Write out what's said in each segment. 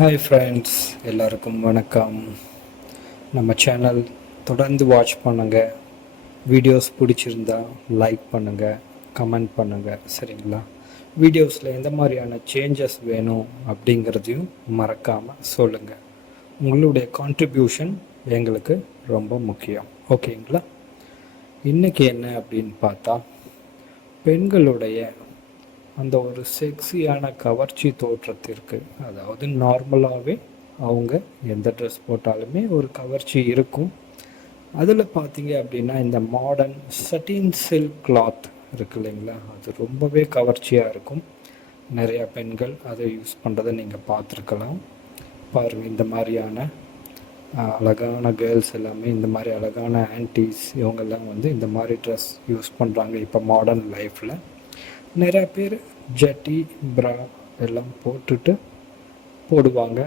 Hi friends, எல்லாருக்கும் வணக்கம். நம்ம சேனல் தொடர்ந்து வாட்ச் பண்ணுங்கள். வீடியோஸ் பிடிச்சிருந்தா லைக் பண்ணுங்கள், கமெண்ட் பண்ணுங்கள். சரிங்களா? வீடியோஸில் எந்த மாதிரியான சேஞ்சஸ் வேணும் அப்படிங்கிறதையும் மறக்காமல் சொல்லுங்கள். உங்களுடைய கான்ட்ரிபியூஷன் எங்களுக்கு ரொம்ப முக்கியம். ஓகேங்களா? இன்றைக்கி என்ன அப்படின்னு பார்த்தா, பெண்களுடைய அந்த ஒரு செக்ஸியான கவர்ச்சி தோற்றத்திற்கு, அதாவது நார்மலாகவே அவங்க எந்த ட்ரெஸ் போட்டாலுமே ஒரு கவர்ச்சி இருக்கும். அதில் பார்த்தீங்க அப்படின்னா இந்த மாடர்ன் சட்டின் சில்க் கிளாத் இருக்கு இல்லைங்களா, அது ரொம்பவே கவர்ச்சியாக இருக்கும். நிறையா பெண்கள் அதை யூஸ் பண்ணுறதை நீங்கள் பார்த்துருக்கலாம். பாருங்கள், இந்த மாதிரியான அழகான கேர்ள்ஸ் எல்லாமே, இந்த மாதிரி அழகான ஆன்டிஸ் இவங்கெல்லாம் வந்து இந்த மாதிரி ட்ரெஸ் யூஸ் பண்ணுறாங்க இப்போ மாடர்ன் லைஃப்பில். நிறையா பேர் ஜட்டி ப்ரா எல்லாம் போடுவாங்க.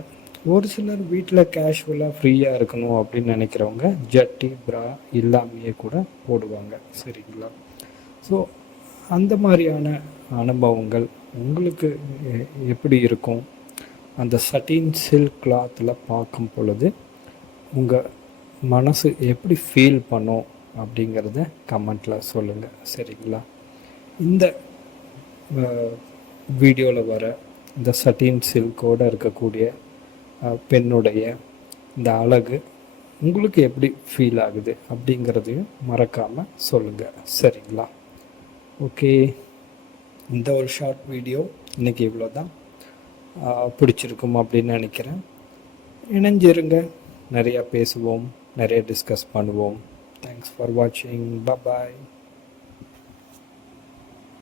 ஒரு சிலர் வீட்டில் கேஷுவலாக ஃப்ரீயாக இருக்கணும் அப்படின்னு நினைக்கிறவங்க ஜட்டி ப்ரா இல்லாமையே கூட போடுவாங்க. சரிங்களா? ஸோ அந்த மாதிரியான அனுபவங்கள் உங்களுக்கு எப்படி இருக்கும்? அந்த சட்டின் சில்க் கிளாத்தில் பார்க்கும் பொழுது உங்கள் மனசு எப்படி ஃபீல் பண்ணும் அப்படிங்கிறத கமெண்ட்டில் சொல்லுங்கள். சரிங்களா? இந்த வீடியோவில் வர இந்த சட்டின் சில்கோடு இருக்கக்கூடிய பெண்ணுடைய இந்த அழகு உங்களுக்கு எப்படி ஃபீல் ஆகுது அப்படிங்கிறதையும் மறக்காமல் சொல்லுங்கள். சரிங்களா? ஓகே, இந்த ஒரு ஷார்ட் வீடியோ இன்றைக்கி இவ்வளோ தான். பிடிச்சிருக்கும் அப்படின்னு நினைக்கிறேன். இணைஞ்சிருங்க, நிறையா பேசுவோம், நிறைய டிஸ்கஸ் பண்ணுவோம். தேங்க்ஸ் ஃபார் வாட்சிங். பாய்.